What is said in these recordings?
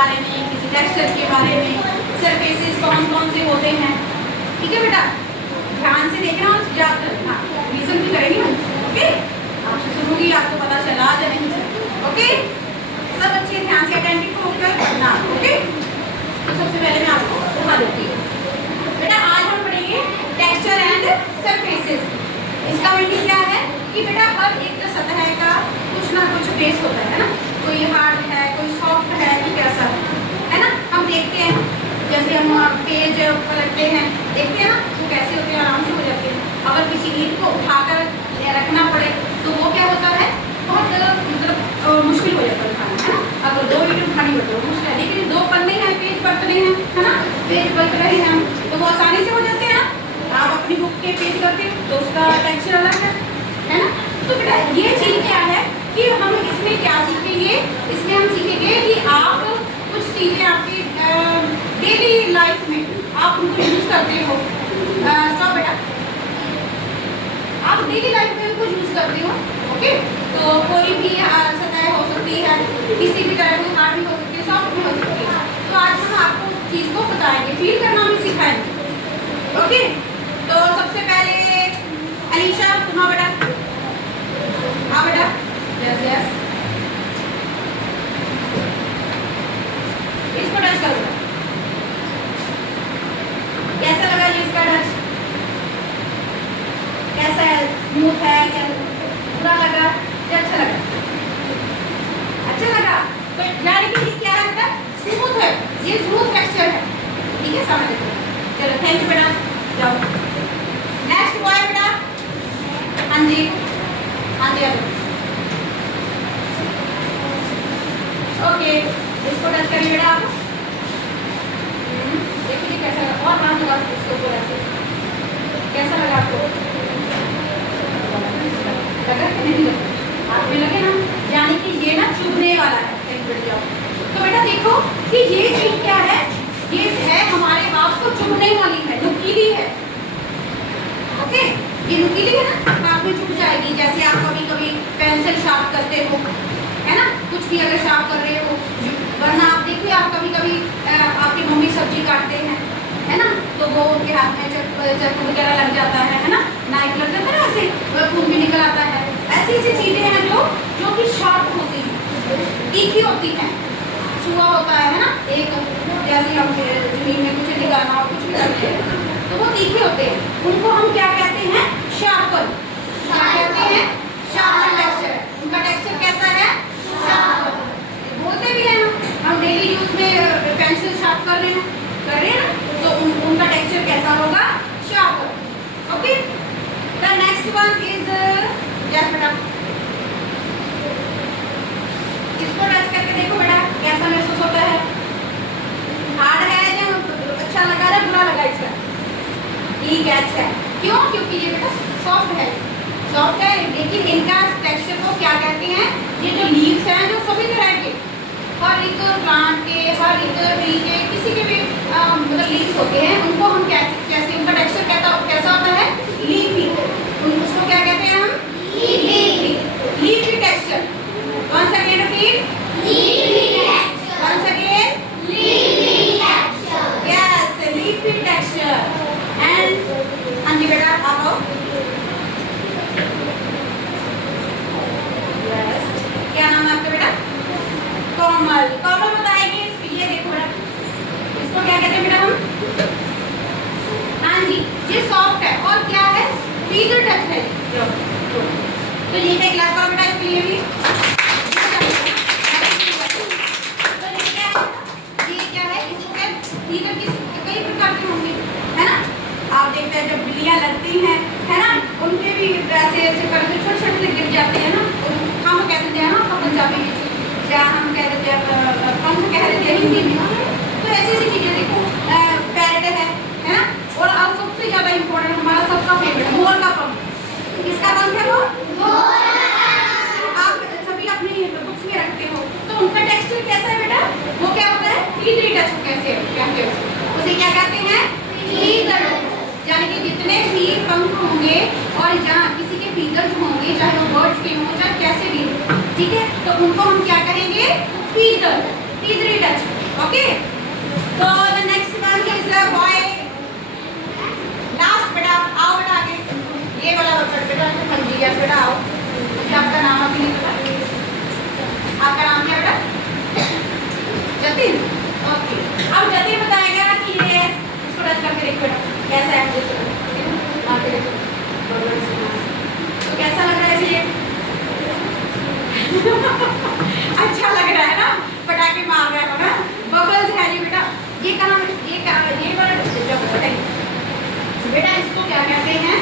बारे में, किसी टेक्सचर के बारे में, सरफेसेस कौन कौन से होते हैं। ठीक है बेटा, ध्यान से देखना और याद रखना, रीजन भी करेंगे हम। ओके, आपसे सुनूंगी, आपको पता चला या नहीं चला। ओके, सब बच्चे ध्यान से अटेंटिव होकर पढ़ना। ओके, तो सबसे पहले मैं आपको बता देती हूँ बेटा, आज हम पढ़ेंगे टेक्सचर एंड सरफेसेस। इसका मीनिंग क्या है कि बेटा हर एक सतह का कुछ ना कुछ बेस होता है ना, कोई हार्ड है, कोई सॉफ्ट है, कोई कैसा है ना। हम देखते हैं जैसे हम पेज पलटते हैं, देखते हैं ना वो कैसे होते हैं, आराम से हो जाते हैं। अगर किसी ईंट को उठाकर रखना पड़े तो वो क्या होता है, बहुत मतलब मुश्किल हो जाता है उठाना, है ना। अगर 2 ईंट उठानी पड़ती है मुश्किल है, लेकिन 2 पन्ने हैं, पेज पलटने हैं, है ना, पेज पलट रहे हैं तो वो आसानी से हो जाते हैं ना। आप अपनी बुक के पेज करते हो तो उसका टेक्सचर अलग है ना। तो बेटा ये चीज़ क्या है कि हम इसमें क्या सीखेंगे, इसमें हम सीखेंगे कि आप कुछ चीज़ें आपकी डेली लाइफ में आप उनको यूज़ करते हो। स्टॉप बेटा, आप डेली लाइफ में उनको यूज़ करते हो। ओके, तो कोई भी सतह हो सकती है, किसी भी तरह की हार्ड भी हो सकती है, सॉफ्ट भी हो सकती है। तो आज हम आपको उस चीज़ को बताएंगे, फील करना भी सिखाएंगे। ओके, तो सबसे पहले अनीशा तुम आओ बेटा, हाँ बेटा, यस यस, इसको टच करो। कैसा लगा ये इसका टच, कैसा है, स्मूथ है क्या, बुरा लगा या अच्छा लगा? अच्छा लगा, तो यानी कि क्या है बेटा, स्मूथ है, ये स्मूथ टेक्सचर है। ठीक है, समझ लो। चलो थैंक यू बेटा, जाओ नेक्स्ट बॉय बेटा। हाँ जी, हाँ जी, ओके, इसको टच करिए बेटा आप। देखिए कैसा लगा, और हाथ लगा इसको ऊपर ऐसे, कैसा लगा आपको? लगा कि नहीं लगा? हाथ में लगे ना, यानी कि ये ना चुभने वाला है। तो बेटा देखो कि ये चीज क्या है, ये है हमारे हाथ को चुभने वाली है, नुकीली है। ओके, ये नुकीली है ना, हाथ में चुभ जाएगी। जैसे आप कभी कभी पेंसिल शार्प करते हो, है ना, कुछ भी अगर शार्प कर रहे हो, वरना आप देखिए आप कभी कभी आपकी मम्मी सब्जी काटते हैं, है ना, तो वो उनके हाथ में चाकू वगैरह लग जाता है ना, नाइफ लग जाता है ना, ऐसे खून भी निकल आता है। ऐसी ऐसी चीजें हैं जो कि शार्प होती हैं, तीखी होती हैं। छुआ होता है ना, एक जैसे हम जमीन में कुछ निकालना और कुछ भी करते हैं तो वो तीखे होते हैं, उनको हम क्या कहते हैं, शार्पन। क्या कहते हैं, शार्पन टेक्सचर। उनका टेक्सचर कैसा है, शार्पन। बोलते भी हैं हम डेली यूज में पेंसिल शार्प कर रहे हैं ना, तो उनका टेक्सचर कैसा होगा, sharpen. Okay, the next one is yes बेटा, इसको टच करके देखो बेटा कैसा महसूस होता है, हार्ड है या अच्छा लगा या बुरा लगा इसका? ठीक है, अच्छा है। क्यों? क्योंकि ये बेटा सॉफ्ट है, सॉफ्ट है। लेकिन इनका टेक्सचर को क्या कहते हैं, ये जो लीव्स हैं जो सभी तरह के, हर एक प्लांट के, हर एक ट्री के, किसी के भी मतलब लीव्स होते हैं, उनको हम कैसे उनका टेक्सचर कैसा होता है, लीफी। उसको क्या कहते हैं हम, leafy, leafy texture. Once again repeat, leafy texture. Once again, leafy texture. Yes, leafy texture. And हाँ जी बेटा आप आओ। Yes. क्या नाम है आपका बेटा? कोमल। कोमल बताएगी ये देखो बेटा, इसको क्या कहते हैं बेटा हम? हाँ जी, ये सॉफ्ट है और क्या है, स्पीकर टच है। तो ये पे क्लास करो बेटा इसके लिए भी। कई प्रकार के होंगे, है ना। आप देखते हैं जब बिल्लियां लगती हैं, है ना, उनके भी ऐसे ऐसे करके छोटे छोटे गिर जाते हैं ना, हम कह देते हैं ना पंजाबी में, या हम कह देते हैं पंख कह देते हैं हिंदी में। तो ऐसी ऐसी चीजें देखो, पैरेट है ना, और अब सबसे ज्यादा इम्पोर्टेंट हमारा सबका फेवरेट मोर का पंख। किसका पंख है वो? आप सभी अपनी बुक्स में रखते हो, तो उनका टेक्सचर कैसा है बेटा, वो क्या होता है, फीदरी टच। कैसे कहते हैं उसे क्या कहते हैं, फीदर। यानी कि जितने भी पंख होंगे और जहाँ किसी के फीदर्स होंगे, चाहे वो बर्ड्स के हों चाहे कैसे भी हो, ठीक है, तो उनको हम क्या कहेंगे, फीदर, फीदरी टच। ओके, तो the next one is a boy. Last बेटा, आओ बेटा आगे, ये वाला बेटा हाँ जी यस बेटा आओ। मुझे आपका नाम अभी नहीं पता, आपका नाम क्या बेटा? जतिन। ओके, अब जतिन बताएगा कि ये इसको टच करके देखो बेटा कैसा है। तो कैसा लग रहा है जी ये? अच्छा लग रहा है ना, पटाखे मार रहा है ना, बबल्स है जी बेटा। ये वाला बेटा इसको क्या कहते हैं?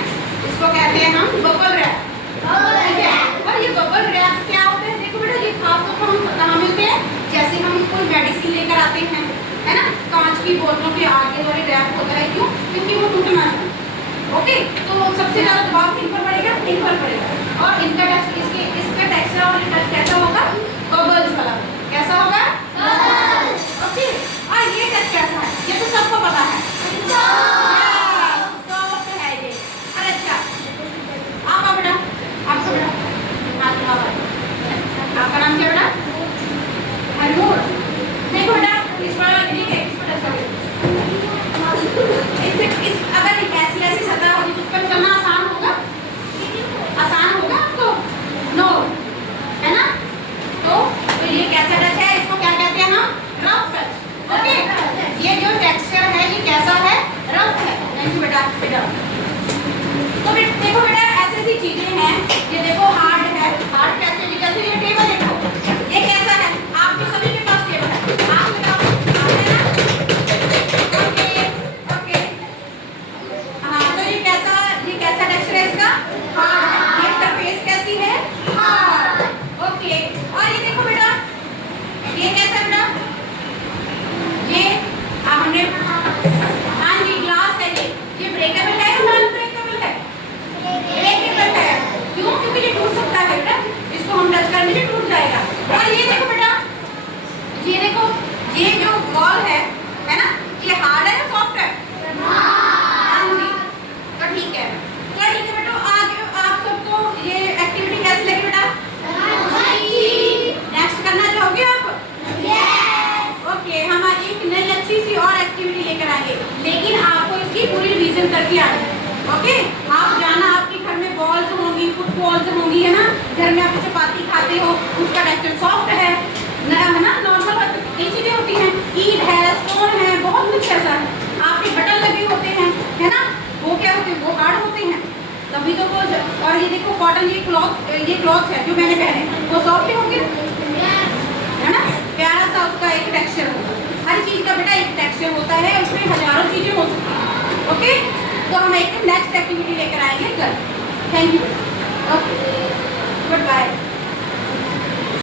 इसको कहते हैं हम बबल रैप। ठीक है, और ये बबल रैप्स क्या होते हैं? देखो बेटा, ये खासतौर पर हम कहाँ मिलते हैं? जैसे हम कोई मेडिसिन लेकर आते हैं, है ना, कांच की बोतलों के आगे वाले रैप होता है। क्यों? क्योंकि वो टूटना चाहिए। ओके, तो सबसे ज्यादा दबाव किन पर पड़ेगा? इन पर पड़ेगा। और इनका टच, इसका टेक्सचर और टच कैसा होगा? बबल्स वाला। कैसा होगा? बबल्स। ओके, और ये टच कैसा है? ये तो सबको पता है, सॉफ्ट है ये। अरे अच्छा, आप बेटा, आपका बेटा आपका नाम क्या बेटा? हरमोर। देखो बेटा, इस पर ठीक है, इस पर टच करो। अगर ऐसी सतह होगी उस पर चलना आसान होगा? आसान होगा आपको? नो, है ना? तो ये कैसा टच है? इसको क्या कहते हैं हम? Rough touch. ओके, ये जो टेक्सचर है ये कैसा है? रफ है। थैंक यू बेटा। तो देखो बेटा, ऐसी चीजें हैं, ये देखो हार्ड है। हार्ड कैसे? जैसे ये टेबल देखो, ये कैसा है? आप तो सभी के पास टेबल है, आप बताओ है ना? ओके, हाँ, तो ये कैसा टेक्सचर है इसका? हार्ड है। ये सरफेस कैसी है? हार्ड। ओके, और ये देखो बेटा, ये कैसा बेटा? ये हमने हाँ जी ग्लास है। ये ब्रेकेबल है या नॉन ब्रेकेबल है? ब्रेकेबल है। क्यों? क्योंकि ये टूट सकता है बेटा, इसको हम टच करने से टूट जाएगा। और ये देखो बेटा, ये देखो, ये जो वॉल है ना, ये हार्ड है या सॉफ्ट है? हाँ जी, तो ठीक है। तो ठीक है बेटा, आगे आप सबको ये एक्टिविटी कैसी लगी बेटा? नेक्स्ट करना चाहोगे आप? ओके, हम एक नई अच्छी सी और एक्टिविटी लेकर आएंगे, लेकिन आपको इसकी पूरी रिवीजन करके आनी है। ओके, आप जाना, आपके घर में बॉल्स होंगी, फुटबॉल्स होंगी, है ना, घर में आप चपाती खाते हो, उसका टेक्सचर सॉफ्ट है ना, नॉर्मल कई चीजें होती हैं, ईंट है, स्टोन है, बहुत कुछ ऐसा है। आपके बटन लगे होते हैं, है ना, वो क्या होते हैं? वो हार्ड होते हैं, तभी तो वो। और ये देखो कॉटन, ये क्लॉथ है जो मैंने पहने, वो सॉफ्ट होंगे, है ना, प्यारा सा उसका एक टेक्सचर होगा। हर चीज का बेटा एक टेक्सचर होता है, उसमें हजारों चीजें हो सकती हैं। ओके, तो हम एक नेक्स्ट एक्टिविटी लेकर आएंगे कल। Thank you, okay, good bye.